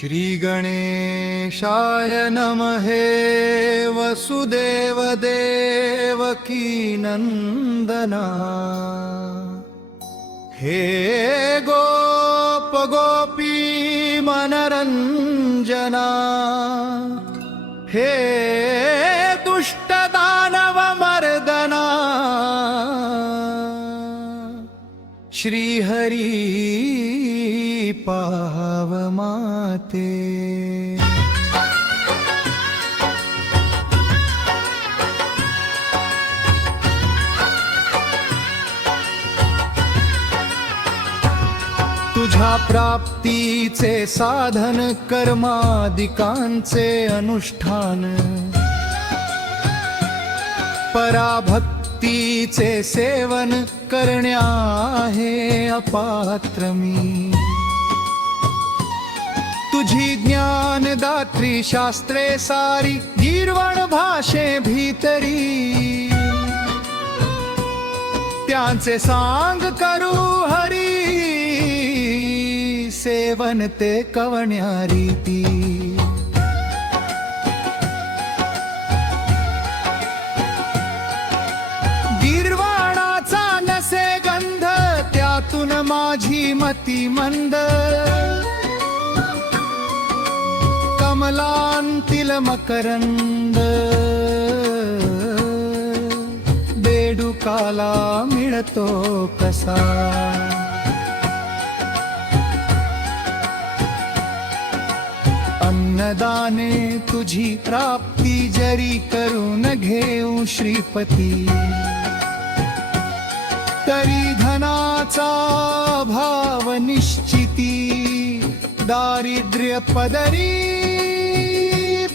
श्री गणेशाय नमः वसुदेव देवकी नंदना हे गोप गोपी मनरंजना हे दुष्ट दानव मर्दना श्री हरी पाव माते तुझ्या प्राप्तीचे साधन कर्मादिकांचे अनुष्ठान पराभक्तीचे सेवन करण्या आहे अपात्र मी तुझी ज्ञानदात्री शास्त्रे सारी गीर्वाण भाषे भीतरी त्यांचे सांग करू हरी सेवन ते कवण्या रीती गीर्वाणाचा नसे गंध त्यातून माझी मती मंद कमलांतील मकरंद बेडुकाला मिळतो कसा अन्नदाने तुझी प्राप्ती जरी करून घेऊ श्रीपती तरी धनाचा भाव निश्चिती दारिद्र्य पदरी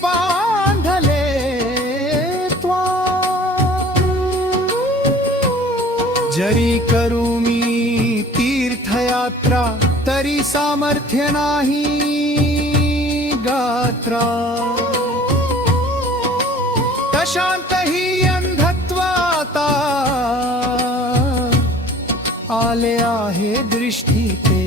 बांधले त्वा जरी करू मी तीर्थयात्रा तरी सामर्थ्य नाही गात्रा तशांत ही अंधत्वाता आले आहे दृष्टी ते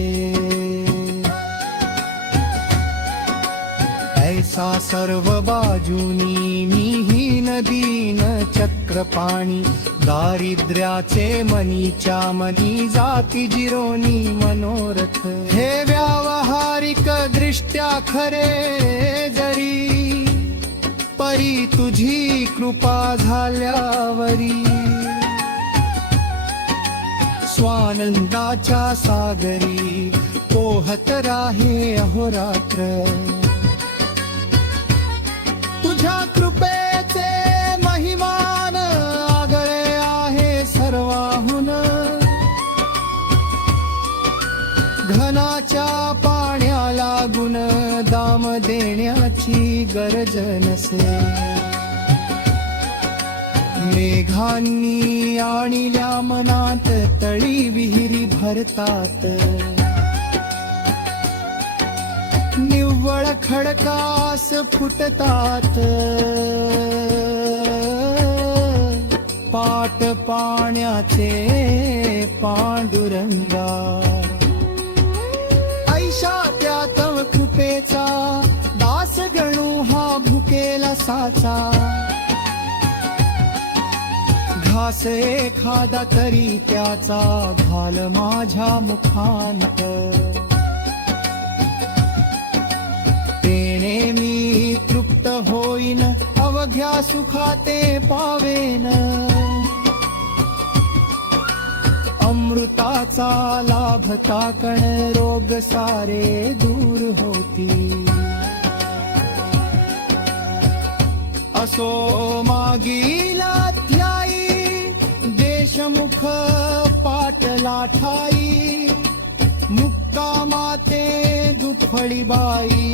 ऐसा सर्व बाजूनी मीहीन दीन चक्रपाणी दारिद्र्याचे मनीच्या मनी जाती जिरोनी मनोरथ हे व्यावहारिक दृष्ट्या खरे जरी परी तुझी कृपा झाल्यावरी स्वानंदाच्या सागरी पोहत राहे अहोरात्र तुझ्या कृपेचे महिमान आगळे आहे सर्वाहुन घनाच्या पाण्याला गुण दाम देण्याची गरज नसे मेघांनी आणिल्या मनात तळी विहिरी भरतात निव्वळ खडकास फुटतात पाट पाण्याचे पांडुरंगा ऐशा त्या तव कृपेचा दास गणू हा भुकेला साचा घास एखादा तरी त्याचा घाल माझ्या मुखांत तेने मी तृप्त होईन अवघ्या सुखाते पावेन अमृताचा लाभता कण रोग सारे दूर होती असो मागीला ध्यायी देशमुख पाटला ठाई मुक्कामाते दुफळी बाई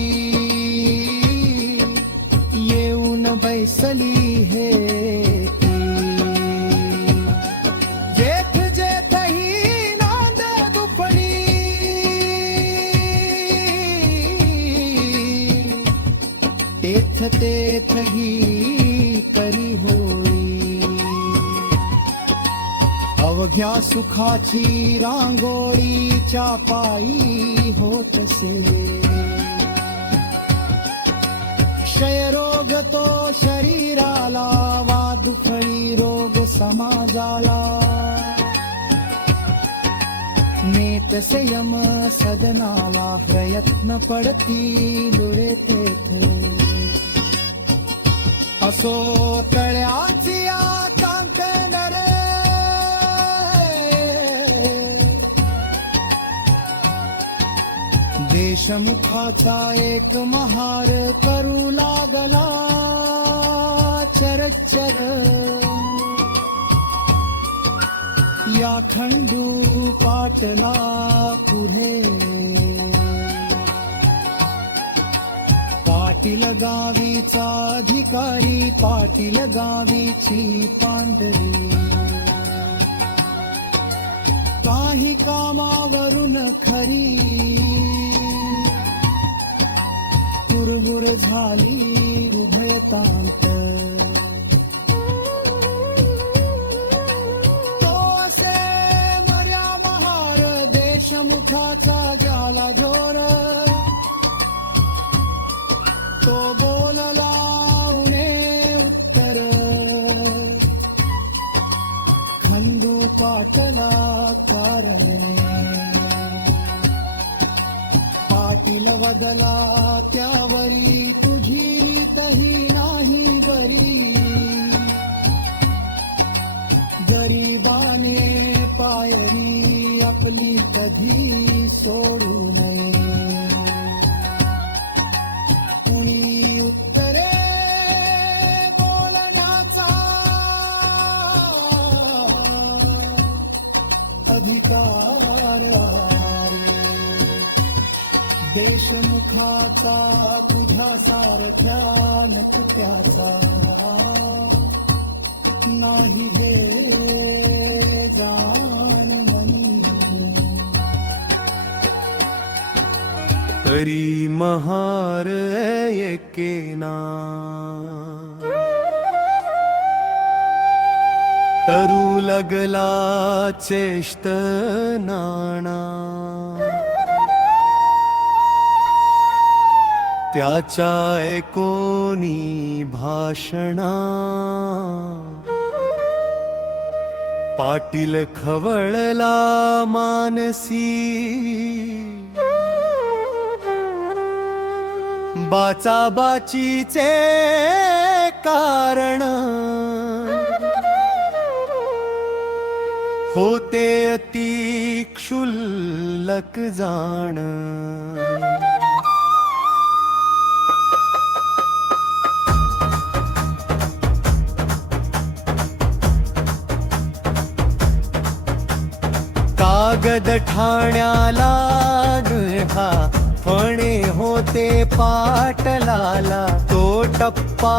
येऊन बैसली हे जेठ जेठही नांद दुफळी तेथ तेथही करी होई अवघ्या सुखाची रांगोळीच्या पायी होतसे क्षयरोग तो शरीराला, वादुफळी रोग समाजाला. नेत संयम सदनाला, प्रयत्न पडती लुळे तेथ. असो तळ्याची कांकण रे, देशमुखाचा एक महार करू लागला चरचर. या खंडू पाटला पुढे, पाटील गावीचा अधिकारी, पाटील गावीची पांढरी. काही कामावरून खरी कुरबुर झाली उभयतांत. तो असे मर्या महार, देशमुखाचा जाला जोर. तो बोलला उणे उत्तर, खंडू पाटला कारणे. पाटील वदला त्यावरी, तुझी रीतही नाही बरी. गरीबाने पायरी आपली कधी सोडू नये. कुणी उत्तरे बोलण्याचा अधिकार आहे. देशमुखाचा तुझ्या सारख्या नखत्याचा नाही हे जाण मनी. तरी महार एकेना, तरू लगला चेष्ट नाणा. त्याच्या एकोणी भाषणा, पाटील खवळला मानसी. बाचाबाचीचे कारण होते अति क्षुल्लक जाण. कागद ठाण्याला हा फणे होते पाटलाला. तो टप्पा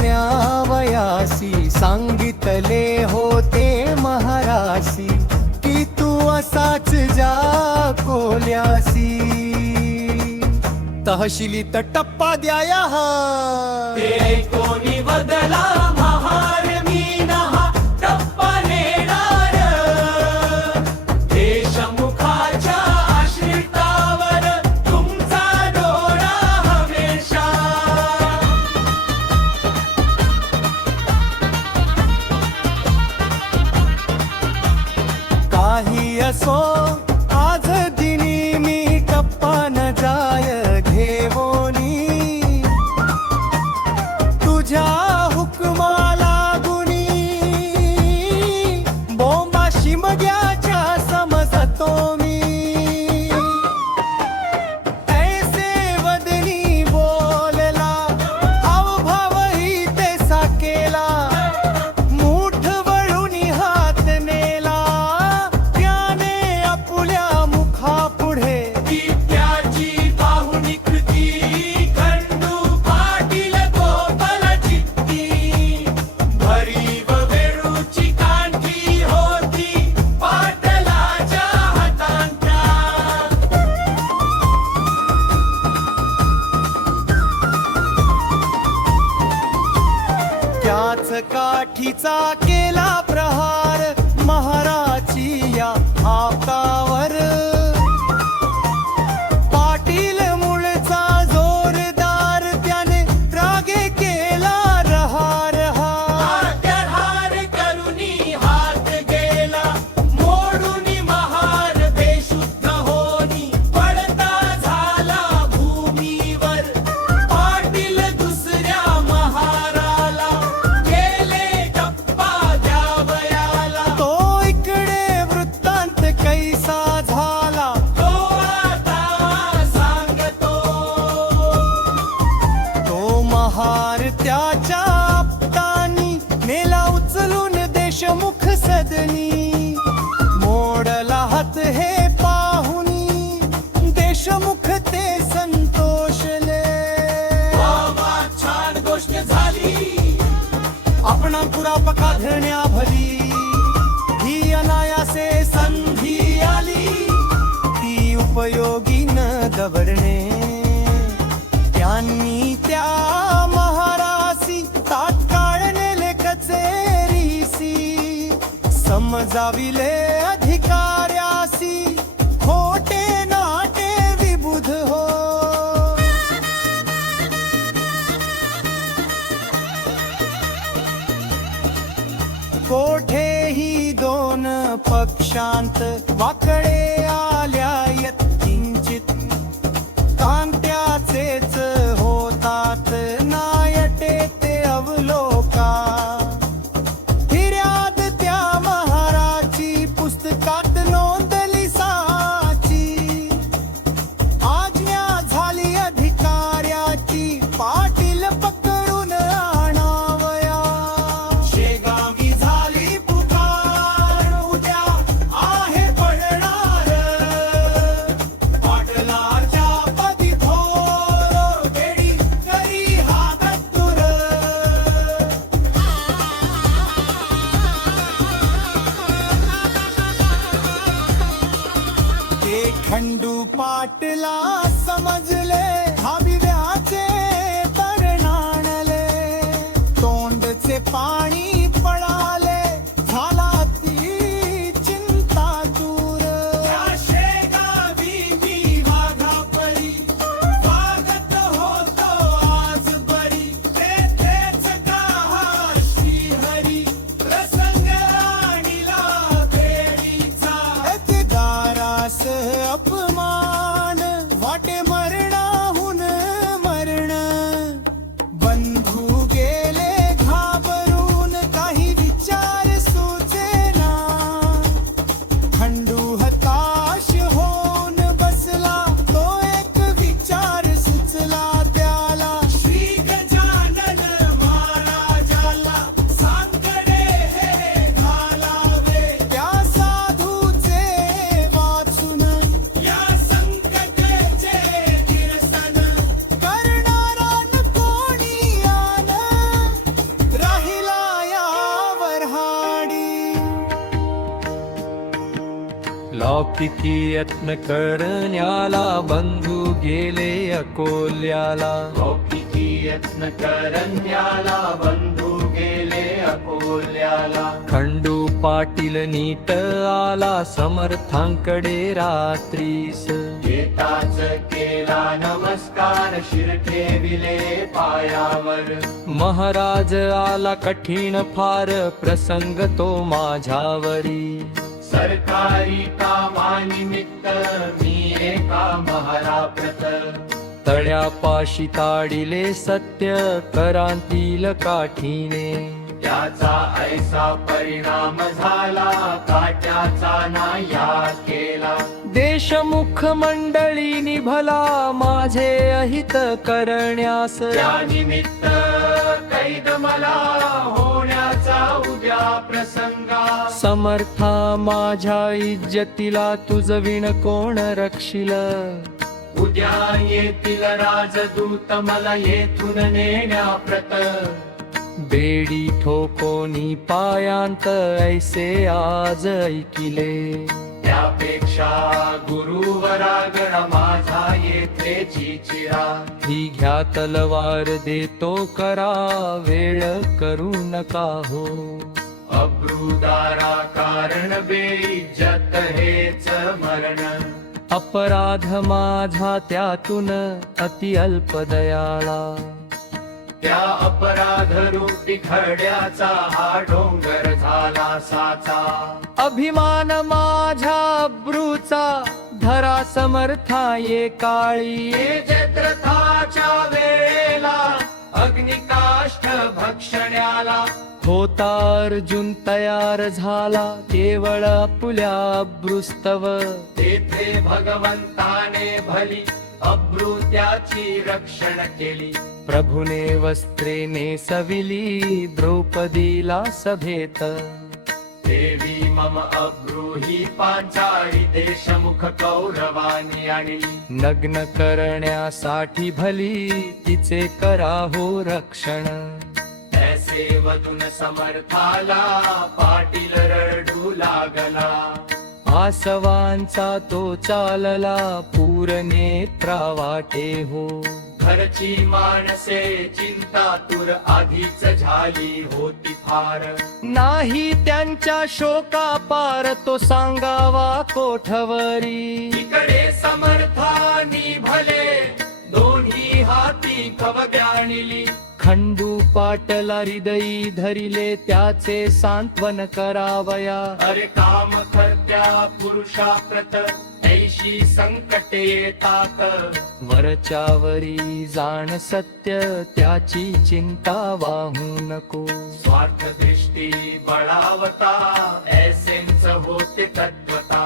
न्यावयासी, सांगितले होते महारासी. की तू असाच जा कोल्यासी. तहशिलीत टप्पा द्याया हा, ते कोणी बदला महार मीना हा टप्पा नेणार. देशमुखाच्या आश्रितावर तुमचा डोळा हमेशा. काही असो आज दिनी मी टप्पा न जाय घेवोनी. तुझ्या हुकमाला गुनी, बोंबा शिमग्याच्या समजतो मी. ऐसे वदनी बोलला, हावभावही तेसा केला. मूठ वळूनी हात नेला, त्याने आपुल्या मुखा पुढे. ती त्याची पाहुणी कृती, खंडू पाटील गोपाल चित्ती. भरीव वेळूची कांठी होती पाटलाच्या हातांच्या. त्याच काठीचा केला प्रहार, महाराची या आपतावर. पाटील मूळचा जोरदार, त्याने प्रहार त्याच्या आपटांनी नेला उचलून देशमुख सदनी. मोडला हात हे पाहुनी देशमुख ते संतोषले. छान गोष्ट झाली आपणा पुरापका धरण्या भली ही अनायासे संधी आली. ती उपयोगी न दवरणे त्यांनी त्या महारासी तात्काळ नेले कचेरीसी. समजाविले अधिकार्यासी खोटे नाटे विबुध हो. कोठेही दोन पक्षांत वाकडे आल्या यत्किंचित. कांत्याचेच होतात नायटे ते अवलोका. हिऱ्याद त्या महाराची पुस्तकात नोंदली साची. आज्ञा झाली अधिकार्याची पाटील पकडून आणावया. शेगावी झाली पुकार उद्या आहे पडणार. पाटलाच्या पदी थोर वेडी करी हा दत्तूर. ते खंडू पाटला समजले भाविव्याचे तरणाणले. तोंडचे पाणी पळाले झाला ती चिंता दूर. त्या शेगावी मी वाघापरी वागत होतो आज बरी. तेथेच का हा श्रीहरी प्रसंग आणिला भेडीचा. ते दारास अपमान वाटे मरणाहून मरण. बंधू गेले घाबरून काही विचार सुचेना. खंडू हताश होऊन बसला तो एक विचार सुचला त्याला. श्री गजानन महाराजाला सांगडे हे घालावे. त्या साधूचे वाचून या संकटाचे निरसन करणारा न कोणी आन राहिला यावर हाडी. लौकिकी यत्न करण्याला बंधू गेले अकोल्याला. लौकिकी यत्न करण्याला बंधू गेले अकोल्याला. खंडू पाटील नीट आला समर्थांकडे रात्रीस. येताच केला नमस्कार शिर ठेविले पायावर. महाराज आला कठीण फार प्रसंग तो माझ्यावरी. सरकारी कामानिमित्त मी एका महाराप्रत. तळ्यापाशी ताडिले सत्य करांतील काठीने. त्याचा ऐसा परिणाम झाला काट्याचा नाया केला. देशमुख मंडळी निभला माझे अहित करण्यास. त्यानिमित्त कैद मला होण्याचा उद्या प्रसंगा. समर्था माझ्या इज्जतीला तुझ विण कोण रक्षिल. उद्या येतील राजदूत मला येथून नेण्याप्रत. बेडी ठोकोनी पायांत ऐसे आज ऐकिले. त्यापेक्षा गुरुवरागड माझा येथे चिचिरा. ही घ्या तलवार देतो करा वेळ करू नका हो. अब्रुदारा कारण बेइज्जत हेच मरण. अपराध माझा त्यातून अति अल्प दयाळा. त्या अपराध रूपी खड्याचा हा डोंगर झाला साचा. अभिमान माझ्या अब्रूचा धरा समर्था ये काळी. ये जत्रथाच्या वेळेला अग्निकाष्ठ भक्षण्याला. होता अर्जुन तयार झाला केवळ आपुल्या अब्रूस्तव. तेथे भगवंताने भली अब्रू त्याची रक्षण केली. प्रभूने वस्त्रे नेसविली द्रौपदीला सभेत. देवी मम अब्रू ही पांचाळी देशमुख कौरवानी आणली. नग्न करण्यासाठी भली तिचे कराहो रक्षण. ऐसे वदून समर्थाला पाटील रडू लागला. आसवांचा तो चालला पूर नेत्रा वाटे हो. घरची माणसे चिंतातुर आधीच झाली होती फार. नाही त्यांच्या शोका पार तो सांगावा कोठवरी. इकडे समर्थानी भले दोन्ही हाती खवग्या आणली. खंडू पाटला हृदयी धरिले त्याचे सांत्वन करावया. अरे काम करत्या पुरुषा प्रत ऐशी संकटे येतात. वरच्यावरी जाण सत्य त्याची चिंता वाहू नको. स्वार्थ दृष्टी बळावता ऐसेंच होते तत्वता.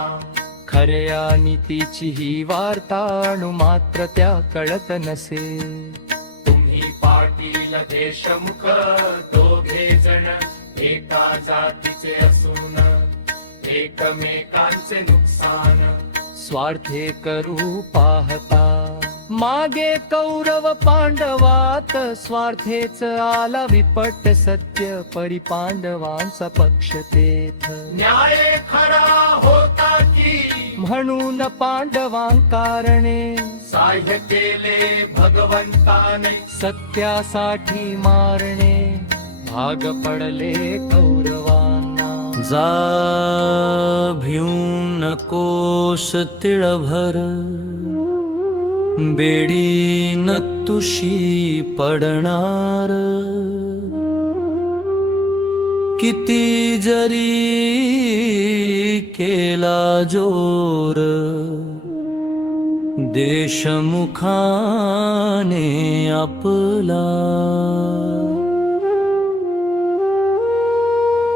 खऱ्या नीतीची ही वार्ता अणु मात्र त्या कळत नसे. तुम्ही पाटील देशमुख दोघे जण एका जातीचे असून एकमेकांचे नुकसान. स्वार्थे करू पाहता मागे कौरव पांडवात. स्वार्थेच आला विपट सत्य परी पांडवांचा पक्ष तेथ. न्याय खरा होता की म्हणून पांडवांकारणे साह्य केले भगवंताने. सत्यासाठी मारणे भाग पडले कौरवांना. जा भिऊ नकोस तिळभर बेडी न तुशी पडणार. किती जरी केला जोर देशमुखाने आपला.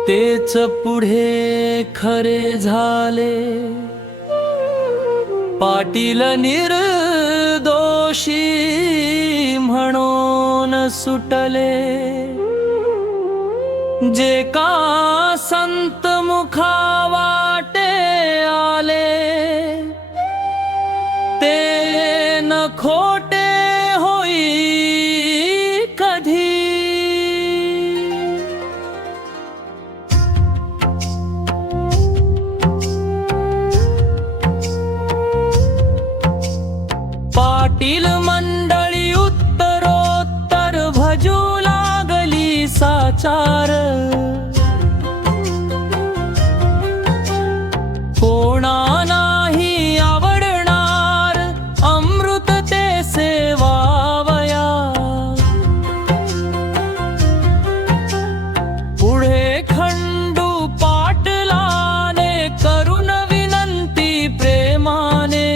तेच पुढे खरे झाले पाटील निर्दोषी म्हणून सुटले. जे का संत मुखा वाटे आले ते न खोटे होई कधी. पाटील मंडळी उत्तरोत्तर भजू लागली साचार. कोणा नाही आवडणार अमृत ते सेवावया. पुढे खंडू पाटलाने करून विनंती प्रेमाने.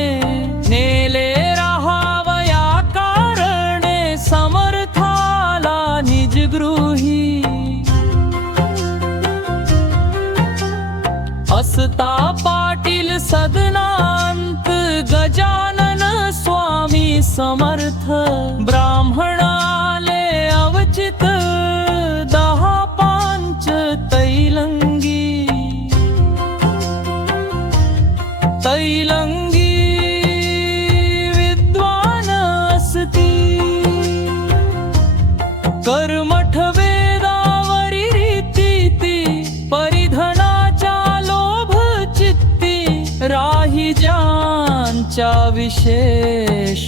नेले राहावया कारणे समर्थाला निजगृही. असता पाटील सदनांत गजानन स्वामी समर्थ. ब्राह्मणाले अवचित 10 तैलंगी. तैलंगी विद्वान असती. कर्मठ वेदावरी रीती ती परिधनाच्या लोभ चित्ती. राही ज्यांच्या विशेष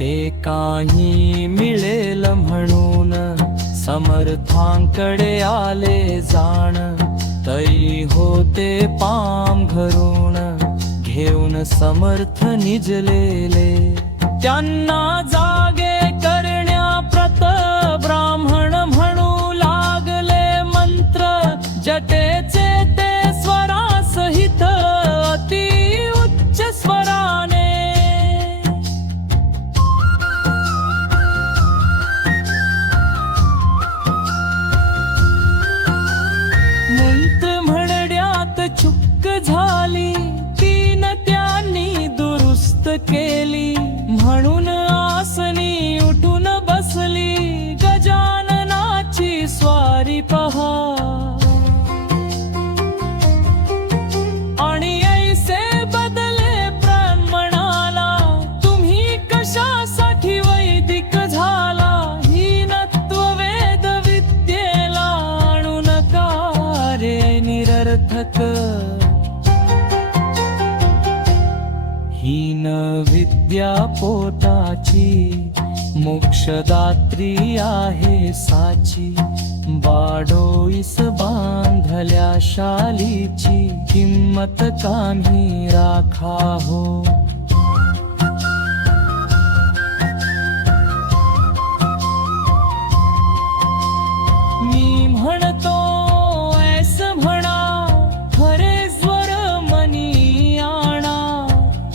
ते काही मिळेल म्हणून समर्थांकडे आले जाण. तरी होते पाम घरून घेऊन समर्थ निजलेले. त्यांना जागे करण्याप्रत ब्राह्मण म्हणू लागले मंत्र. जटेचे ते स्वरासहित अति उच्च स्वराने. मंत्र म्हणण्यात चुक झाली तीन त्यांनी केली म्हणून आसनी उठून बसली गजाननाची स्वारी पहा आणि ऐसे बदले प्राण म्हणाला तुम्ही कशासाठी वैदिक झाला हीनत्व वेद विद्येला आणू नका रे निरर्थक हीन विद्या पोटाची मोक्षदात्री आहे साची बाडोईस बांधल्या शालीची किंमत काम्ही राखा हो मी म्हणतो ऐस म्हणा खरे स्वर मनी आणा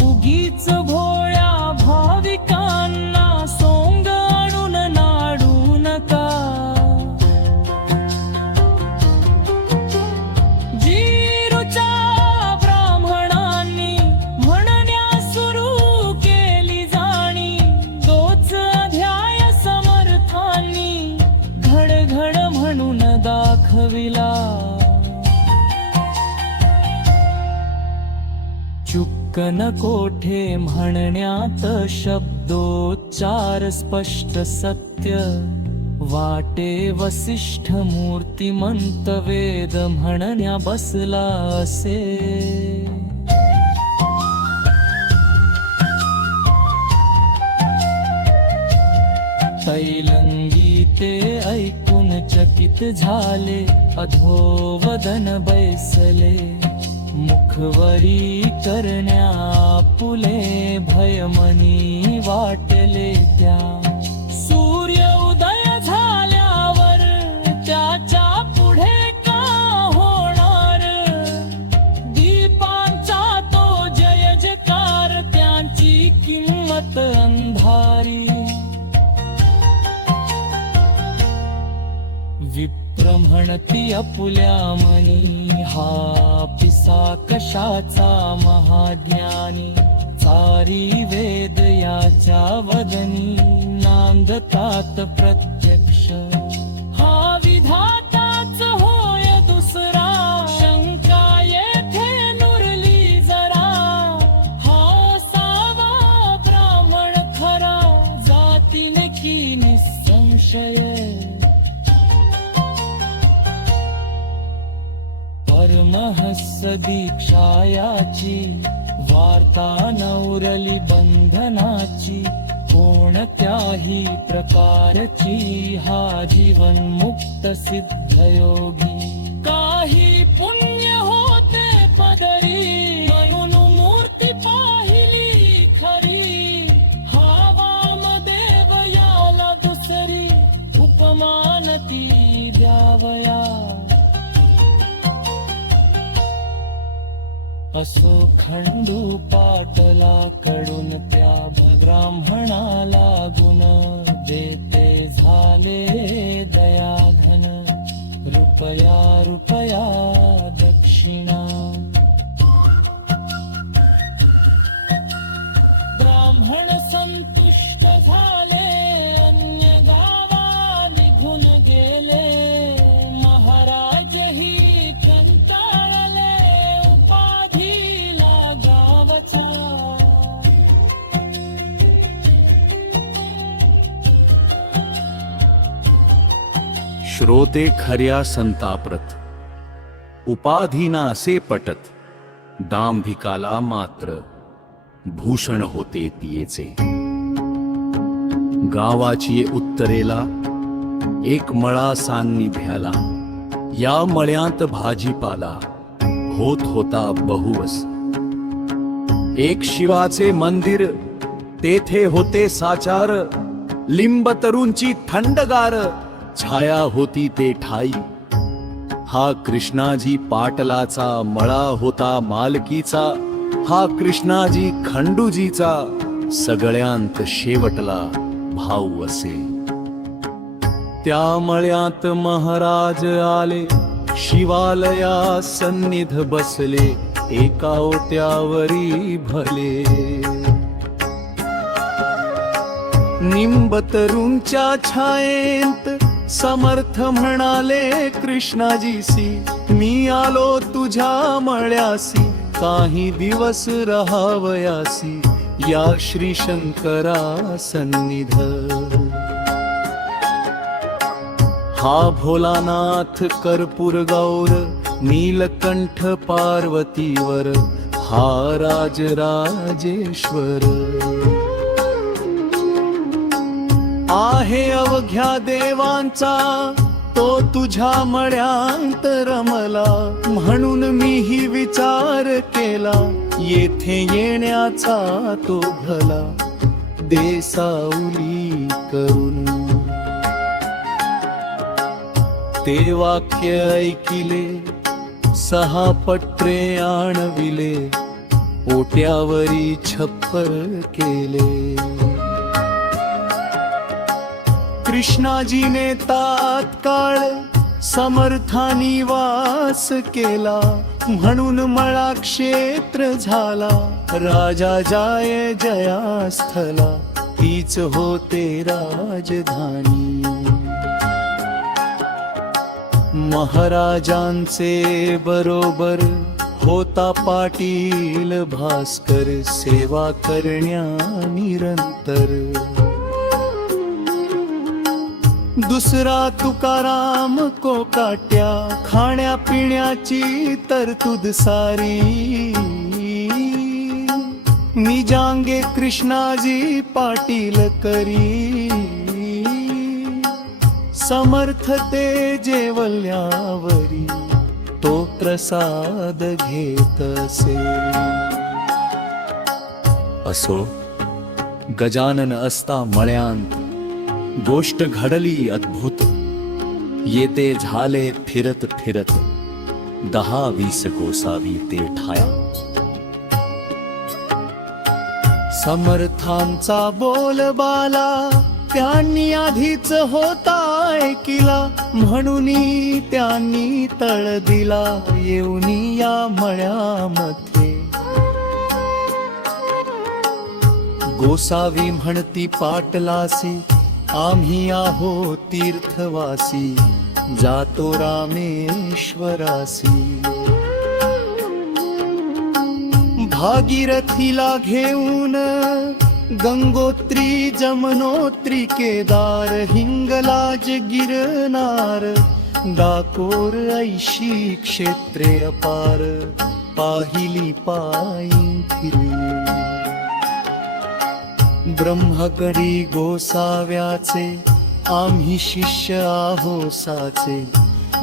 उगीच भोळ्या भाविकांना सोंग आणून नाडू नका जीरूच्या ब्राह्मणांनी म्हणण्यास सुरू केली जाणी तोच अध्याय समर्थांनी घड म्हणून दाखविला चुक्कन कोठे म्हणण्यात शब्दोच्चार स्पष्ट सत्य वाटे वसिष्ठ मूर्तिमंत वेद म्हणण्या बसला असे तैलंगी ते ऐकून चकित झाले अधोवदन बैसले मुखवरी करण्या पुले भयमनी वाटले त्या सूर्य उदय झाल्यावर त्याच्या पुढे का होणार दीपांचा तो जय जयकार त्यांची किंमत अंधारी विप्र म्हणती अपुल्या मनी हा पिसा कशाचा महाज्ञानी चारी वेद याच्या वदनी नांदतात प्रत्यक्ष हा विधाताच होय दुसरा शंका येथे नुरली जरा हा सावा ब्राह्मण खरा जातीने की निसंशय परमहंस दीक्षायाची वार्ता नौरली बंधनाची कोणत्याही प्रकारची हा जीवन मुक्त सिद्धयोगी काही पुण्य होते पदरी म्हणून मूर्ती पाहिली खरी हा वामदेव याला दुसरी उपमान ती द्यावया असो खंडू पाटला कडून त्या ब्राह्मणाला गुण देते झाले दयाघन रुपया दक्षिणा ब्राह्मण संतुष्ट झाले अन्य गावा निघून गेले महाराज ही कंटाळले उपाधीला गावचा श्रोते खऱ्या संताप्रत उपाधीना असे पटत दांभिकाला मात्र भूषण होते तियेचे गावाची उत्तरेला एक मळा सान्निध्याला या मळ्यात भाजीपाला होत होता बहुवस एक शिवाचे मंदिर तेथे होते साचार लिंब तरुंची थंडगार छाया होती ते ठाई हा कृष्णाजी पाटलाचा मळा होता मालकीचा हा कृष्णाजी खंडूजीचा सगळ्यांत शेवटला भाऊ असे त्या मळ्यात महाराज आले शिवालया सन्निध बसले एका ओट्यावरी भले निंबतरूंच्या छायेंत समर्थ म्हणाले कृष्णाजीसी, मी आलो तुझ्या मळ्यासी, काही दिवस राहावयासी या श्री शंकरा सन्निध. हा भोलानाथ कर्पूर गौर, नीलकंठ पार्वतीवर, हा राजराजेश्वर. आहे अवघ्या देवांचा तो तुझ्या मळ्यांत रमला, म्हणून मीही विचार केला येथे येण्याचा तो भला, दे सावली करून. ते वाक्य ऐकिले, सहा पत्रे आणविले, ओट्यावरी छप्पर केले. कृष्णाजीने तात्काळ समर्थानी वास केला, म्हणून मळा क्षेत्र झाला, राजा जाय जयास्थला, तीच होते राजधानी. महाराजांचे बरोबर होता पाटील भास्कर, सेवा करण्या निरंतर. दुसरा तुकाराम कोकाट्या, खाण्या पिण्याची तरतूद सारी. निजांगे कृष्णाजी पाटील करी, समर्थ ते जेवल्यावरी, तो प्रसाद घेत असे. असो गजानन असता मळ्यांत, गोष्ट घडली अद्भुत, येते झाले फिरत फिरत, 10-20 गोसावी ते ठाया. समर्थांचा बोलबाला त्यांनी आधीच होता ऐकिला, म्हणून त्यांनी तळ दिला येऊन या मळ्यामध्ये. गोसावी म्हणती पाटलासी, आम्ही आहो तीर्थवासी, जातो रामेश्वरासी. भागीरथीला घेऊन गंगोत्री जमनोत्री केदार, हिंगलाज गिरनार, डाकोर ऐशी क्षेत्रे अपार, पाहिली पायी फिरी. ब्रह्मगडी गोसाव्याचे आम्ही शिष्य आहो साचे,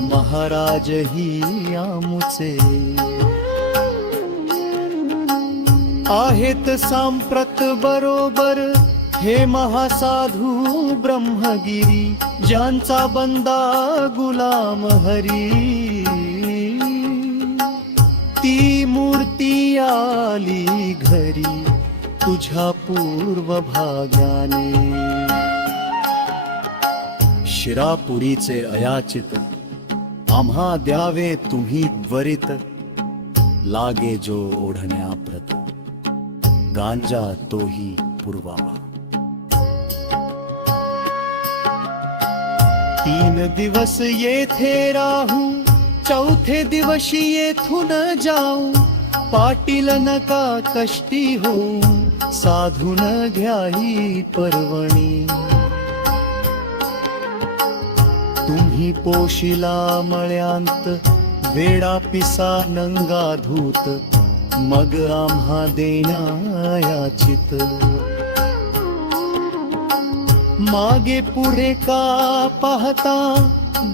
महाराज ही आमुचे. आहेत सांप्रत बरोबर हे महासाधू ब्रह्मगिरी, ज्यांचा बंदा गुलाम हरी. ती मूर्ती आली घरी तुझ्या पूर्व भागाने. शिरापुरीचे अयाचित आम्हा द्यावे तुम्ही त्वरित, लागे जो ओढण्याप्रत, गांजा तोही पुरवावा. 3 दिवस येथे राहू, चौथे दिवशी येथून जाऊ, पाटील नका कष्टी होऊ, साधून घ्याही पर्वणी. तुम्ही पोशिला मळ्यांत, वेडा पिसा नंगा धूत, मग आम्हा देण्यायाचित. मागे पुढे का पाहता,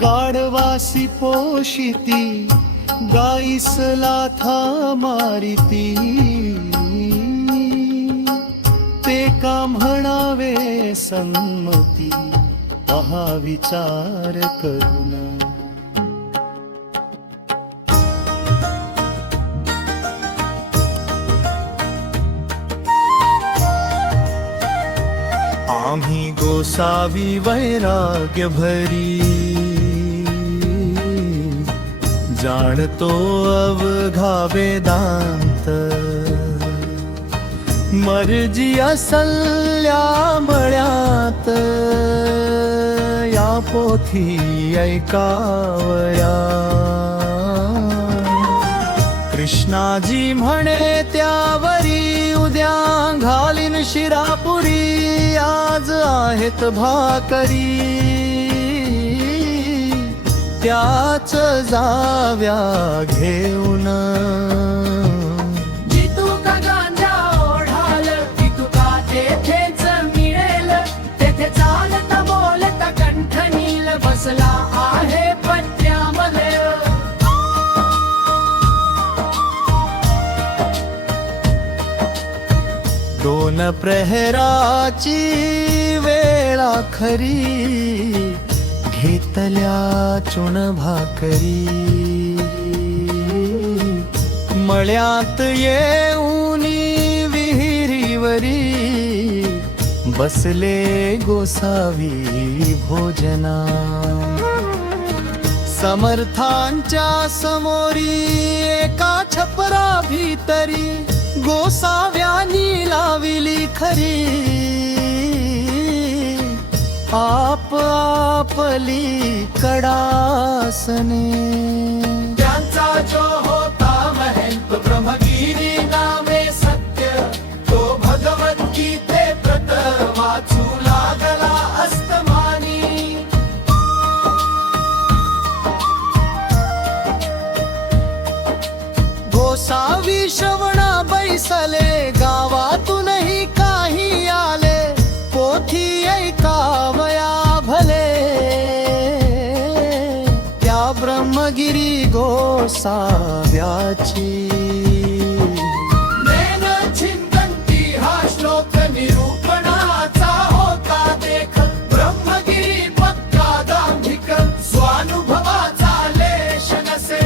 गाढवासी पोशिती, गाईसला था मारिती. ते का म्हणावे संमती, पहा विचार करुणा. आम्ही गोसावी वैराग्य भरी, जाणतो अवघा वेदांत. मर्जी असल्या मळ्यात या पोथी ऐकावया. कृष्णाजी म्हणे त्यावरी उद्या घालीन शिरापुरी, आज आहेत भाकरी त्याच जाव्या घेऊन. जितुका गांजा ओढाल तितुका तेथेच मिळेल, तेथे चालता बोलता कंठ नील बसला आहे पत्र्यामध्ये. दोन प्रहराची वेळा खरी, घेतल्या चुण भाकरी. मळ्यात येऊनी विहिरीवरी, बसले गोसावी भोजना. समर्थांच्या समोरी एका छपरा भीतरी, गोसाव्यानी लाविली खरी. आप आपली कडासने. त्यांचा जो होता महंत ब्रह्मगिरी नामे सत्य, तो भगवद्गीते प्रत वाचू लागला अस्तमानी. गोसावी श्रवणा बैसले, गावातूनही काही आले, पोथी ऐकावया भले. त्या ब्रह्मगिरी गोसाव्याची. नैन छिंदंती हा श्लोक निरूपणाचा होता देख, ब्रह्मगिरी पक्का दांभिक स्वानुभवाचा लेश नसे.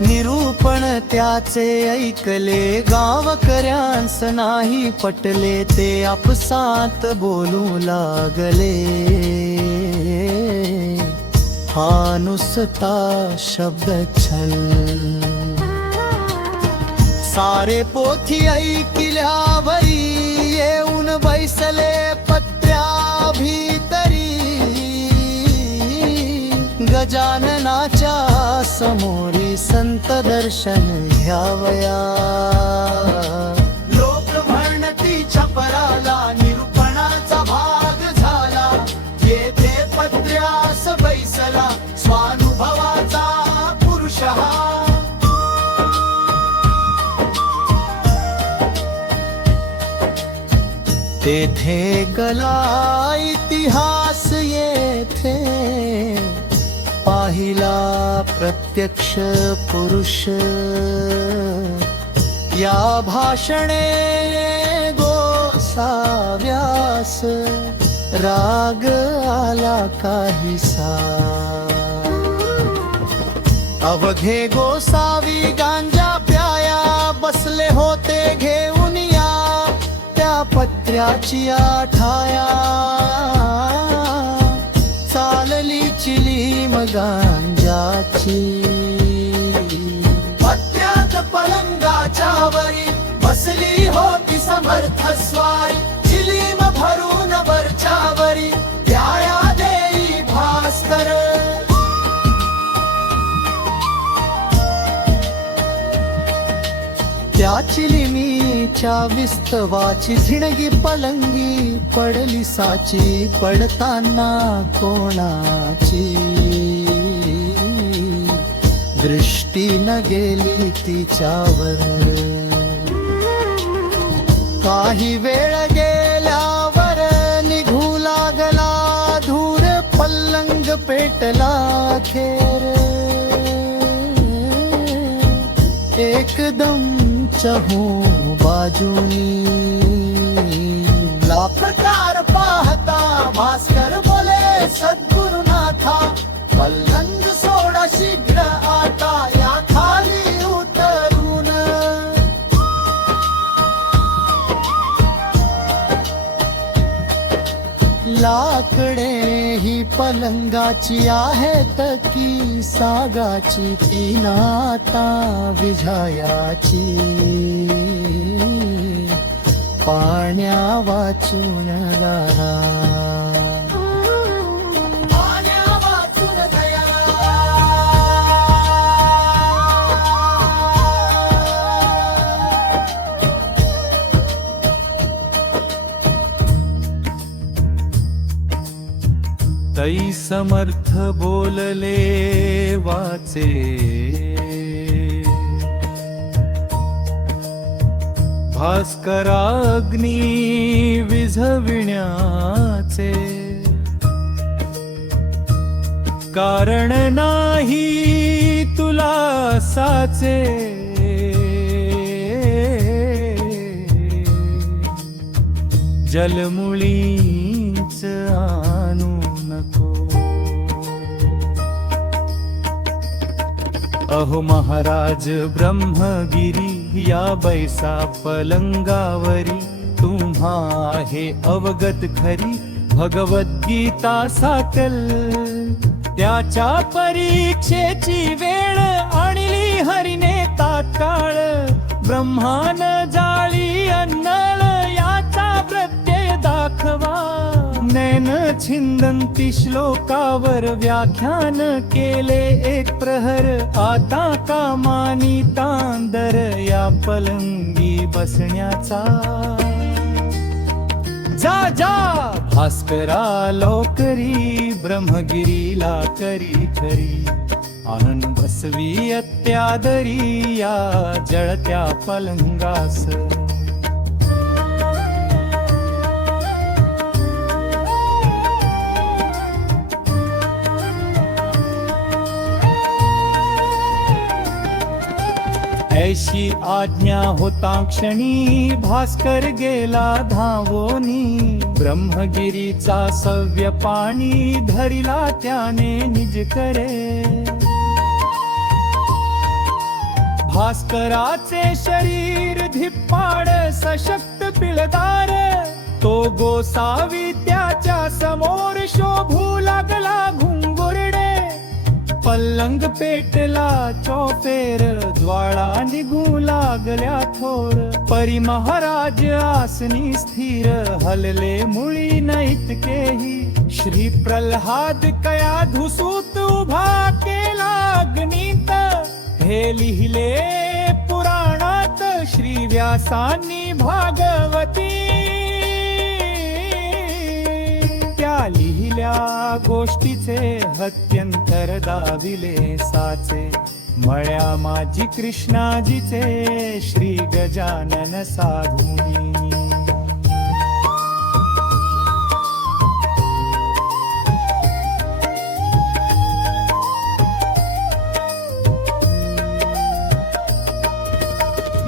निरूपण त्याचे ऐकले, गावकऱ्यांस नाही पटले, ते आपसात बोलू लागले. हा नुसता शब्द छल. सारे पोथी ऐकिल्यावरी, येऊन बैसले पत्र्या भीतरी. गजाननाच्या समोरी संत दर्शन घ्यावया. लोक म्हणती छपराला निरूपणाचा भाग झाला, येथे पत्र्यास बैसला स्वानुभवाचा पुरुष हा. तेथे गला इतिहास येथे, पाहिला प्रत्यक्ष पुरुष. या भाषणे गोसाव्यास, राग आला काहीसा. अवघे गोसावी गांजा प्याया, बसले होते घेऊन या त्या पत्र्याची आठाया. चालली चिलीम गांजाची. पत्र्यात पलंगाच्या वरी, बसली होती समर्थ स्वारी. चिलीम भरून वरच्या वरी, प्याया देई भास्कर. त्या चिलिमीच्या विस्तवाची झिणगी पलंगी, पडली साची पडताना कोणाची. दृष्टी न गेली तिच्यावर. काही वेळ गेल्यावर निघू लागला धूर, पलंग पेटला खेर. एकदम चहू बाजूनी ला प्रकार पाहता, भास्कर बोले सद्गुरुनाथा. पलंग सोडा शीघ्र आता, या खाली उतरून. लाकडे ही पलंगाची आहेत की सागाची ती नाता विझायाची पाण्या वाचून गारा पाण्या वाचून दया तै समर्थ बोलले वाचे भास्कराग्नी विझविण्याचे कारण नाही तुला साचे जलमुळींच आणू नको अहो महाराज ब्रह्मगिरी या बैसा पलंगावरी तुम्हा आहे अवगत खरी भगवद्गीता साकल त्याच्या परीक्षेची वेळ आणली हरीने तात्काळ ब्रह्मान जाळी अन्नळ याचा प्रत्यय दाखवा नैन छिंदंती श्लोकावर व्याख्यान केले एक प्रहर आता कामानी तांदर या पलंगी बसण्याचा जा जा भास्करा लवकरी ब्रह्मगिरीला करी खरी आनंद बसवी अत्यादरी या जळत्या पलंगास ऐशी आज्ञा होता क्षणी भास्कर गेला धावोनी ब्रह्मगिरीचा सव्य पाणी धरिला त्याने निज करे भास्कराचे शरीर धिप्पाड सशक्त पिळदार तो गोसावी त्याच्या समोर शोभू लागला घुंगुरडे पलंग पेटला चौफेर ज्वाळा निघू लागल्या थोर परी महाराज आसनी स्थिर हलले मुळी नैतकेही श्री प्रल्हाद कया धुसूत उभा केला अग्नीत हे लिहिले पुराणात श्री व्यासांनी भागवती त्या लिहिल्या गोष्टीचे हत्यंतर दाविले साचे मळ्या माझी कृष्णाजीचे श्री गजानन साधुनी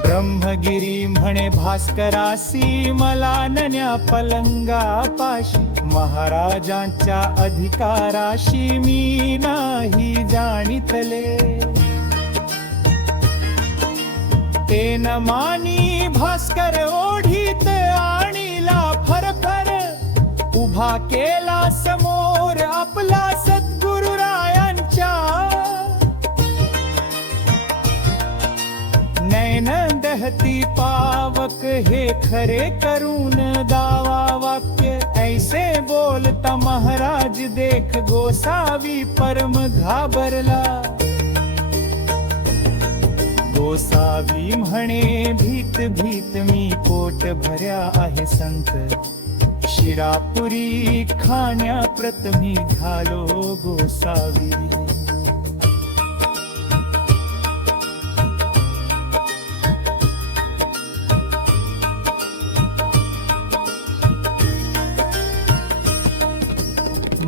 ब्रह्मगिरी म्हणे भास्करासी मला नन्या पलंगापाशी महाराजांच्या अधिकाराशी मी नाही जाणितले ते न मानी भास्कर ओढीत आणिला फरफर उभा केला समोर आपला सद्गुरु रायांच्या नैन दहती पावक हे खरे करून दावा वाक्य ऐसे बोलता महाराज देख गोसावी परम घाबरला गोसावी म्हणे भीत भीत मी पोट भर्या आहे संत शिरापुरी खाण्या प्रथमी झालो गोसावी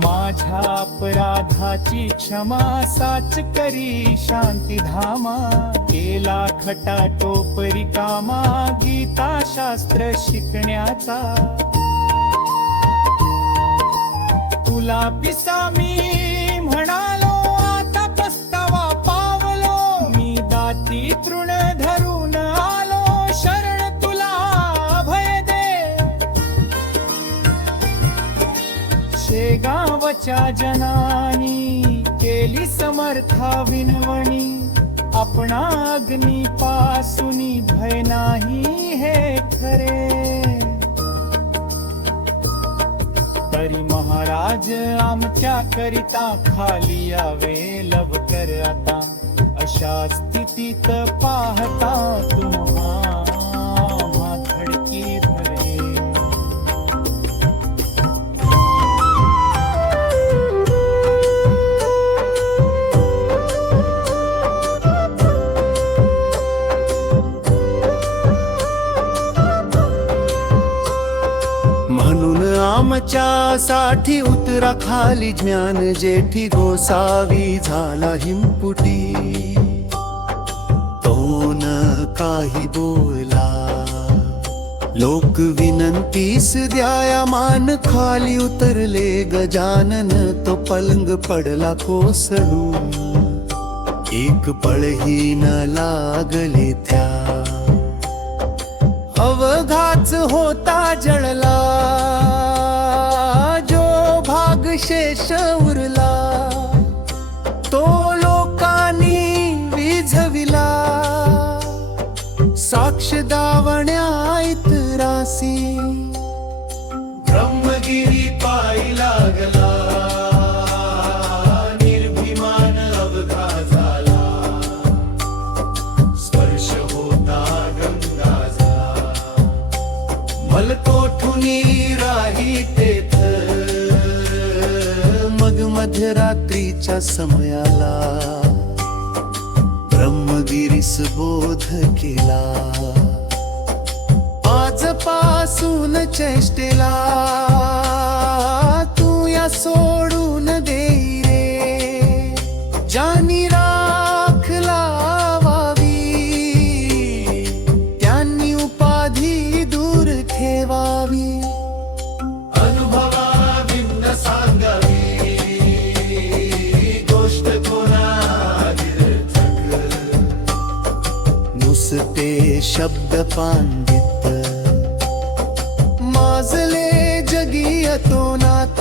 माझ्या अपराधाची क्षमा साच करी शांती धामा केला खटाटोप रिकामा गीता शास्त्र शिकण्याचा तुला पिसा मी म्हणालो आता पस्तावा पावलो मी दाती तृण धरून आलो शरण तुला अभय दे शेगावच्या आमच्या जनानी केली समर्था विनवणी आपणा अग्नी पासूनी भय नाही हे खरे तरी महाराज आमच्या करिता खाली यावे लवकर आता अशा स्थितीत पाहता तुम्हा धडकी भरे म्हणून आमच्यासाठी उतरा खाली ज्ञान जेठी गोसावी झाला हिमपुटी तो न काही बोला लोक विनंतीस द्याया मान खाली उतरले गजानन तो पलंग पडला कोसळून एक पळही न लागले त्या अवघाच होता जळला जो भाग शेष उरला तो लोकांनी विझविला साक्ष दावण्या इतरासी ब्रह्मगिरी पायी लागला निर्भिमान अवघा झाला स्पर्श होता गंगाचा मलकोठुनी राही तेथ मग मध्यरात्रीच्या समयाला ब्रह्मगिरीस बोध केला आजपासून चेष्टेला तू या सोडून देई रे ज्यांनी राख लावावी त्यांनी उपाधी दूर ठेवावी अनुभवा भिन्न सांगावी गोष्ट नुसते शब्द पांडित माजले जगी अतोनात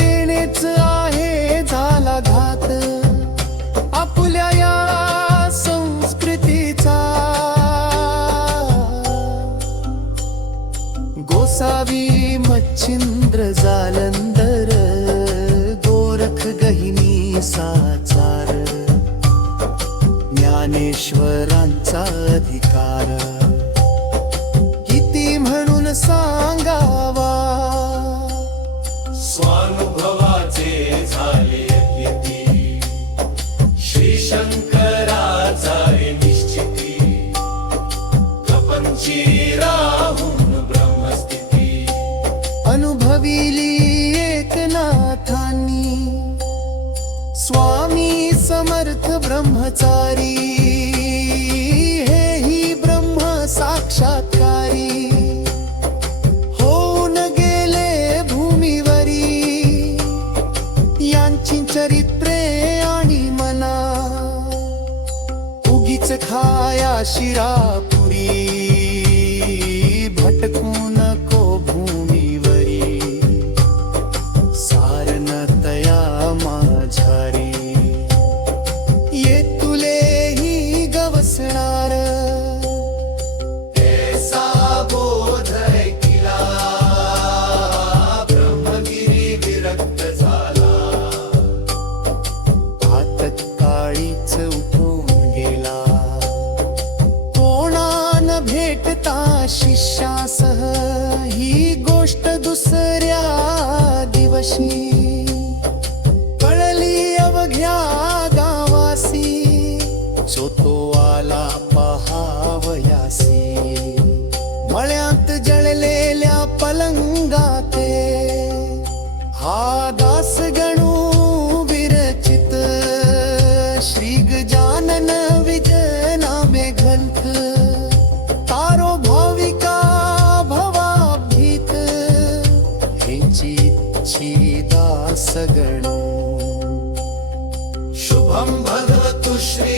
तेनेच आहे झाला घात आपुल्या या संस्कृतीचा गोसावी मच्छिंद्र जालंधर गोरख गहिनी साचार ज्ञानेश्वरांचा अधिकार किती म्हणून सांगावा स्वानुभवाचे झाले किती श्री शंकराचा रे निश्चिती प्रपंची राहून ब्रह्मस्थिती अनुभविली एकनाथांनी स्वामी समर्थ ब्रह्मचारी हे ही ब्रह्म साक्षात्कारी होऊन गेले भूमीवरी यांची चरित्रे आणि मना उगीच खाया शिरापुरी भटकू नको भूमीवरी सारन तया माझारी ये तुले ही गवसणार ऐसा बोध ऐकिला ब्रह्मगिरी विरक्त झाला काळीच उठून गेला कोणान भेटता शिष्यासह ही गोष्ट दुसऱ्या दिवशी कळली अवघ्या गावासी जो तो आला पहावयासी मळ्यात जळलेल्या पलंगाते हा दास गणू विरचित श्री गजानन विजय नामे ग्रंथ तारो भाविका भवाभीत हेची इच्छी दास गणू शुभम भगवतु श्री